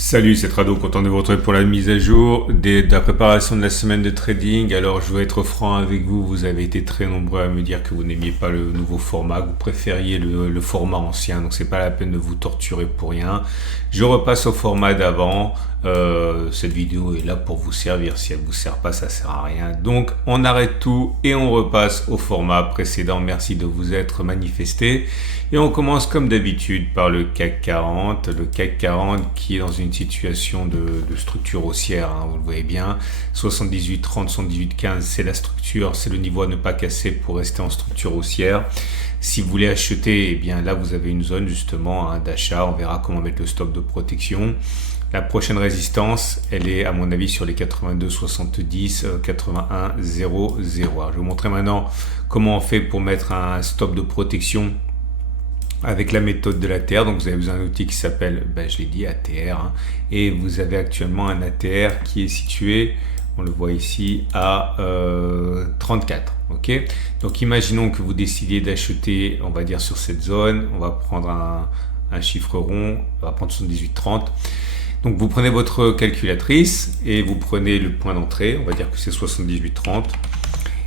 Salut, c'est Trado, content de vous retrouver pour la mise à jour de la préparation de la semaine de trading. Alors, je vais être franc avec vous, vous avez été très nombreux à me dire que vous n'aimiez pas le nouveau format, que vous préfériez le format ancien, donc c'est pas la peine de vous torturer pour rien. Je repasse au format d'avant. Cette vidéo est là pour vous servir, si elle vous sert pas, ça sert à rien. Donc, on arrête tout et on repasse au format précédent. Merci de vous être manifesté. Et on commence comme d'habitude par le CAC 40. Le CAC 40 qui est dans une situation de structure haussière, hein, vous le voyez bien. 78,30, 78,15, c'est la structure, c'est le niveau à ne pas casser pour rester en structure haussière. Si vous voulez acheter, eh bien là vous avez une zone justement hein, d'achat. On verra comment mettre le stop de protection. La prochaine résistance, elle est à mon avis sur les 82,70, 81,00. Alors, je vais vous montrer maintenant comment on fait pour mettre un stop de protection avec la méthode de l'ATR. Donc vous avez besoin d'un outil qui s'appelle, je l'ai dit, ATR, hein, et vous avez actuellement un ATR qui est situé, on le voit ici, à 34. Ok, donc imaginons que vous décidiez d'acheter, on va dire sur cette zone, on va prendre un chiffre rond, on va prendre 78,30. Donc vous prenez votre calculatrice et vous prenez le point d'entrée, on va dire que c'est 78,30.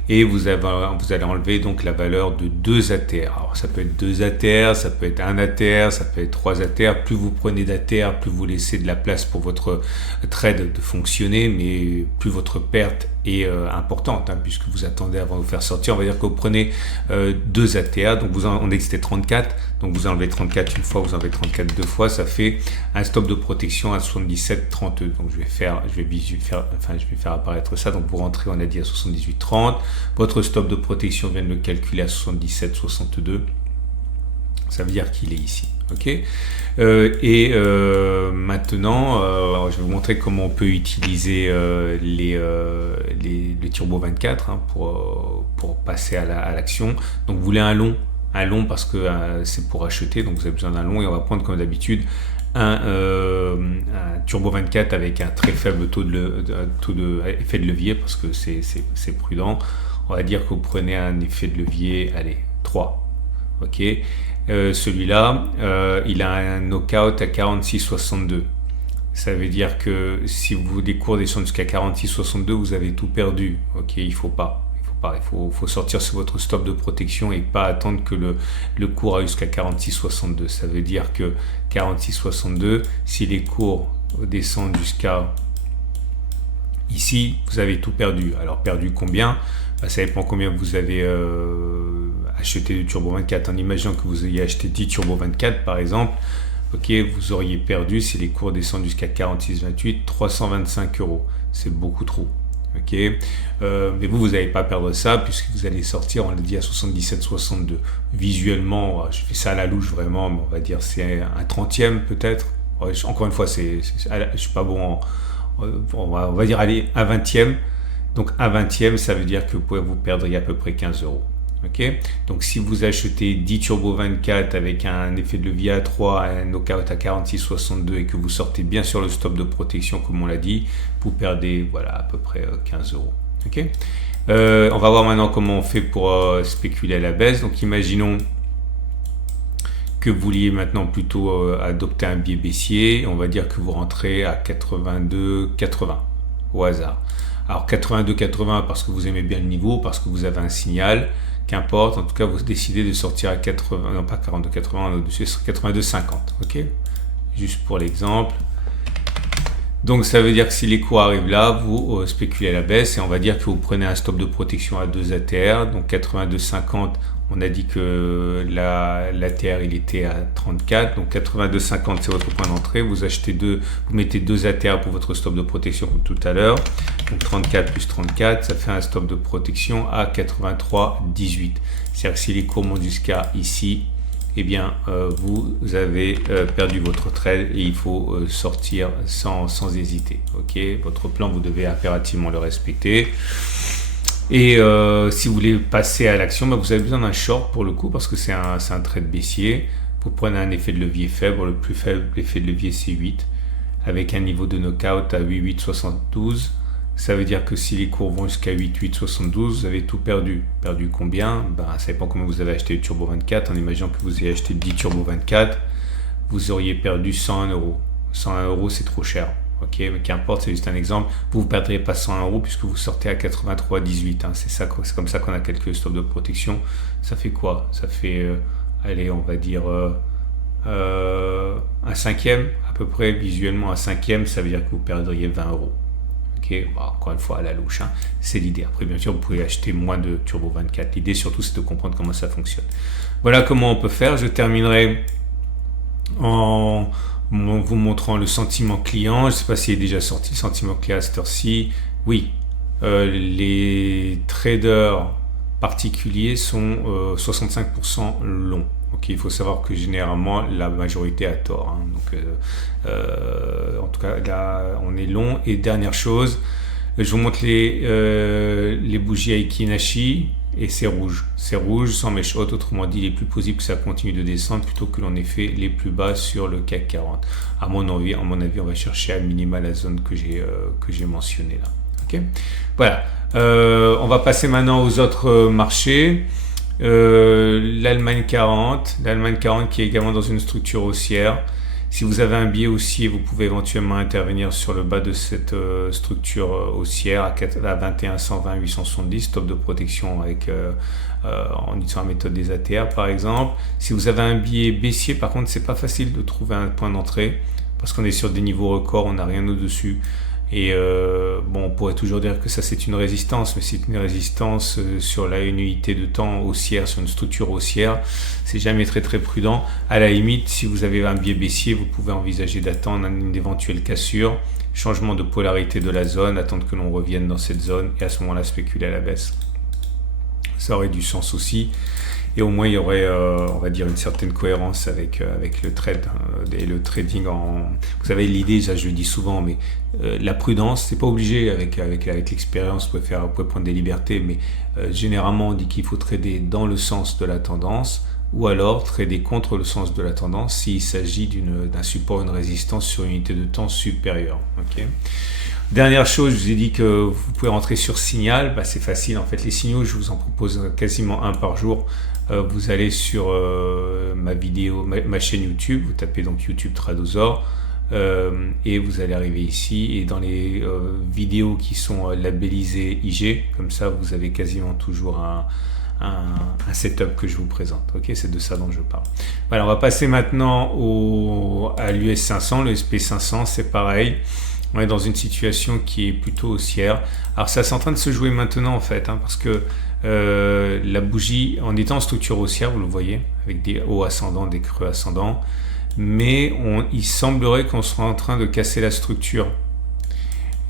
Et vous allez enlever donc la valeur de 2 ATR. Alors ça peut être 2 ATR, ça peut être 1 ATR, ça peut être 3 ATR. Plus vous prenez d'ATR, plus vous laissez de la place pour votre trade de fonctionner, mais plus votre perte est importante, hein, puisque vous attendez avant de vous faire sortir. On va dire que vous prenez 2 ATR, donc on a c'était 34, donc vous enlevez 34 une fois, vous enlevez 34 deux fois, ça fait un stop de protection à 77,32. Donc je vais faire apparaître ça. Donc vous rentrez, on a dit à 78,30. Votre stop de protection vient de le calculer à 77,62. Ça veut dire qu'il est ici. Ok. Maintenant, je vais vous montrer comment on peut utiliser le Turbo 24 hein, pour passer à l'action. Donc vous voulez un long parce que c'est pour acheter, donc vous avez besoin d'un long, et on va prendre comme d'habitude un Turbo 24 avec un très faible taux de effet de levier, parce que c'est prudent. On va dire que vous prenez un effet de levier, allez, 3. Ok. Celui-là, il a un knockout à 46,62. Ça veut dire que si les cours descendent jusqu'à 46,62, vous avez tout perdu. Ok, il faut sortir sur votre stop de protection et pas attendre que le cours aille jusqu'à 46,62. Ça veut dire que 46,62, si les cours descendent jusqu'à ici, vous avez tout perdu. Alors perdu combien? Ça dépend combien vous avez acheté du Turbo 24. En imaginant que vous ayez acheté 10 Turbo 24 par exemple, ok, vous auriez perdu, si les cours descendent jusqu'à 46,28, 325 €. C'est beaucoup trop. Ok, mais vous n'allez pas perdre ça, puisque vous allez sortir, on l'a dit, à 77,62. Visuellement, je fais ça à la louche vraiment, mais on va dire c'est un 30e peut-être. Encore une fois, je suis pas bon on va dire aller à 20e. Donc à 20e, ça veut dire que vous perdriez à peu près 15 €. Ok, donc si vous achetez 10 Turbo 24 avec un effet de levier à 3, un knockout à 46,62 et que vous sortez bien sur le stop de protection comme on l'a dit, vous perdez voilà à peu près 15 €. Ok, on va voir maintenant comment on fait pour spéculer à la baisse. Donc imaginons que vous vouliez maintenant plutôt adopter un biais baissier. On va dire que vous rentrez à 82,80 au hasard. Alors 82,80 parce que vous aimez bien le niveau, parce que vous avez un signal, qu'importe, en tout cas vous décidez de sortir à 80, non pas 42,80, au-dessus c'est 82,50. Ok, juste pour l'exemple. Donc ça veut dire que si les cours arrivent là, vous spéculez à la baisse, et on va dire que vous prenez un stop de protection à 2 ATR, donc 82,50. On a dit que l'ATR il était à 34, donc 82,50 c'est votre point d'entrée. Vous mettez 2 ATR pour votre stop de protection comme tout à l'heure. Donc 34 plus 34, ça fait un stop de protection à 83,18. C'est-à-dire que si les cours montent jusqu'à ici, eh bien vous avez perdu votre trade et il faut sortir sans hésiter. Ok, votre plan, vous devez impérativement le respecter. Et si vous voulez passer à l'action, vous avez besoin d'un short pour le coup, parce que c'est un trade baissier. Vous prenez un effet de levier faible, le plus faible effet de levier c'est 8, avec un niveau de knockout à 8,872. Ça veut dire que si les cours vont jusqu'à 8,872, vous avez tout perdu. Perdu combien? Ça dépend combien vous avez acheté le Turbo 24. En imaginant que vous ayez acheté 10 Turbo 24, vous auriez perdu 101 €. 101 euros, c'est trop cher. Ok, mais qu'importe, c'est juste un exemple. Vous ne perdrez pas 100 euros puisque vous sortez à 83,18. Hein. C'est comme ça qu'on a calculé le stop de protection. Ça fait quoi? Ça fait, allez, on va dire un cinquième à peu près. Visuellement, un cinquième, ça veut dire que vous perdriez 20 euros. Ok, bon, encore une fois à la louche, hein. C'est l'idée. Après, bien sûr, vous pouvez acheter moins de Turbo 24. L'idée surtout, c'est de comprendre comment ça fonctionne. Voilà comment on peut faire. Je terminerai en vous montrant le sentiment client. Je ne sais pas s'il est déjà sorti le sentiment client à cette heure-ci. Oui, les traders particuliers sont 65% longs. Ok, il faut savoir que généralement la majorité a tort. Hein. Donc, en tout cas, là, on est long. Et dernière chose, je vous montre les bougies Aiki Nashi. Et c'est rouge. C'est rouge sans mèche haute, autrement dit, il est plus possible que ça continue de descendre plutôt que l'on ait fait les plus bas sur le CAC 40. À mon avis, on va chercher à minima la zone que j'ai mentionnée là. Ok. Voilà. On va passer maintenant aux autres marchés. L'Allemagne 40 qui est également dans une structure haussière. Si vous avez un biais haussier, vous pouvez éventuellement intervenir sur le bas de cette structure haussière à 21 120 870, stop de protection avec en utilisant la méthode des ATR par exemple. Si vous avez un biais baissier, par contre, c'est pas facile de trouver un point d'entrée parce qu'on est sur des niveaux records, on n'a rien au-dessus. Et bon, on pourrait toujours dire que ça c'est une résistance, mais c'est une résistance sur la unité de temps haussière, sur une structure haussière. C'est jamais très très prudent. À la limite, si vous avez un biais baissier, vous pouvez envisager d'attendre une éventuelle cassure, changement de polarité de la zone, attendre que l'on revienne dans cette zone et à ce moment-là spéculer à la baisse. Ça aurait du sens aussi. Et au moins il y aurait, on va dire, une certaine cohérence avec le trade et le trading vous savez, l'idée, ça je le dis souvent, mais la prudence, c'est pas obligé avec l'expérience, vous pouvez prendre des libertés, mais généralement on dit qu'il faut trader dans le sens de la tendance ou alors trader contre le sens de la tendance s'il s'agit d'un support, une résistance sur une unité de temps supérieure. Okay. Dernière chose, je vous ai dit que vous pouvez rentrer sur signal. C'est facile en fait. Les signaux, je vous en propose quasiment un par jour. Vous allez sur ma chaîne YouTube, vous tapez donc YouTube Tradosor et vous allez arriver ici et dans les vidéos qui sont labellisées IG, comme ça vous avez quasiment toujours un setup que je vous présente. Ok, c'est de ça dont je parle. Voilà, on va passer maintenant à l'US 500, le SP 500, c'est pareil. On est dans une situation qui est plutôt haussière. Alors ça c'est en train de se jouer maintenant en fait, hein, parce que la bougie, en étant en structure haussière, vous le voyez, avec des hauts ascendants, des creux ascendants, mais il semblerait qu'on soit en train de casser la structure.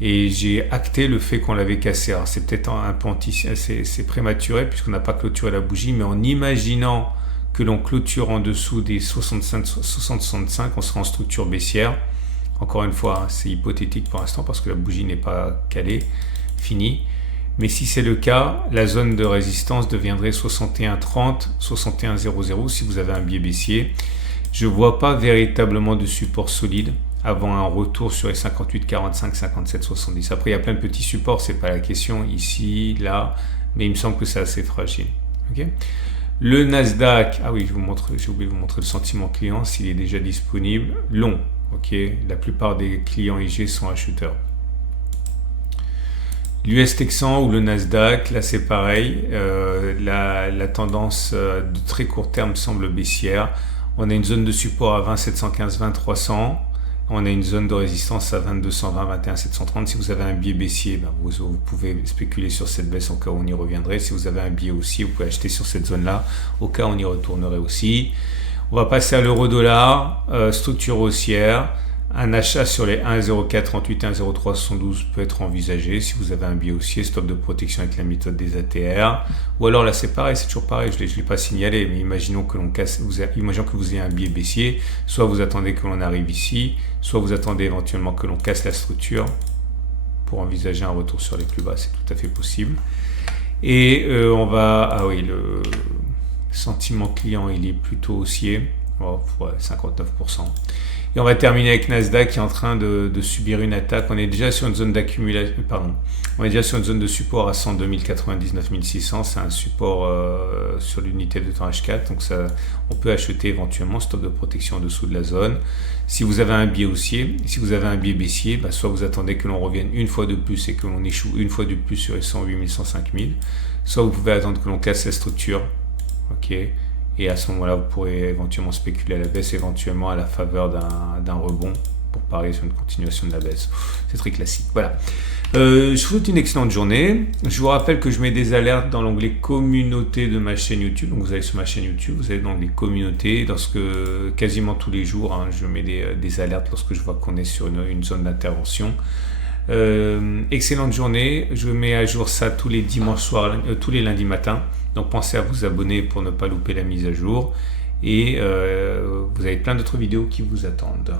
Et j'ai acté le fait qu'on l'avait cassé. Alors c'est peut-être un peu c'est prématuré puisqu'on n'a pas clôturé la bougie, mais en imaginant que l'on clôture en dessous des 60-65, on sera en structure baissière. Encore une fois, c'est hypothétique pour l'instant parce que la bougie n'est pas calée, finie. Mais si c'est le cas, la zone de résistance deviendrait 61,30, 61,00 si vous avez un biais baissier. Je ne vois pas véritablement de support solide avant un retour sur les 58,45, 57,70. Après, il y a plein de petits supports, c'est pas la question, ici, là, mais il me semble que c'est assez fragile. Okay. Le Nasdaq, ah oui, j'ai oublié de vous montrer le sentiment client, s'il est déjà disponible, long. Ok, la plupart des clients IG sont acheteurs. L'US Texan ou le Nasdaq, là c'est pareil, la tendance de très court terme semble baissière. On a une zone de support à 20 715, 20 300. On a une zone de résistance à 22 120, 21 730. Si vous avez un biais baissier, vous pouvez spéculer sur cette baisse au cas où on y reviendrait. Si vous avez un biais haussier, vous pouvez acheter sur cette zone-là au cas où on y retournerait aussi. On va passer à l'euro-dollar, structure haussière. Un achat sur les 1,0438, 1,0372 peut être envisagé si vous avez un biais haussier, stop de protection avec la méthode des ATR. Ou alors là c'est pareil, c'est toujours pareil, je ne l'ai pas signalé, mais imaginons que vous ayez un biais baissier, soit vous attendez que l'on arrive ici, soit vous attendez éventuellement que l'on casse la structure pour envisager un retour sur les plus bas, c'est tout à fait possible. Et on va... Ah oui, le sentiment client il est plutôt haussier, 59%. Et on va terminer avec Nasdaq qui est en train de subir une attaque. On est déjà sur une zone d'accumulation, pardon, on est déjà sur une zone de support à 102 099 600. C'est un support sur l'unité de temps H4. Donc ça, on peut acheter éventuellement stop de protection en dessous de la zone. Si vous avez un biais haussier, si vous avez un biais baissier, soit vous attendez que l'on revienne une fois de plus et que l'on échoue une fois de plus sur les 108 000, 105 000. Soit vous pouvez attendre que l'on casse la structure. Ok. Et à ce moment-là, vous pourrez éventuellement spéculer à la baisse, éventuellement à la faveur d'un rebond pour parier sur une continuation de la baisse. C'est très classique. Voilà. Je vous souhaite une excellente journée. Je vous rappelle que je mets des alertes dans l'onglet communauté de ma chaîne YouTube. Donc vous allez sur ma chaîne YouTube, vous allez dans l'onglet communauté. Quasiment tous les jours, je mets des alertes lorsque je vois qu'on est sur une zone d'intervention. Excellente journée. Je mets à jour ça tous les dimanches soirs, tous les lundis matins. Donc pensez à vous abonner pour ne pas louper la mise à jour. Et vous avez plein d'autres vidéos qui vous attendent.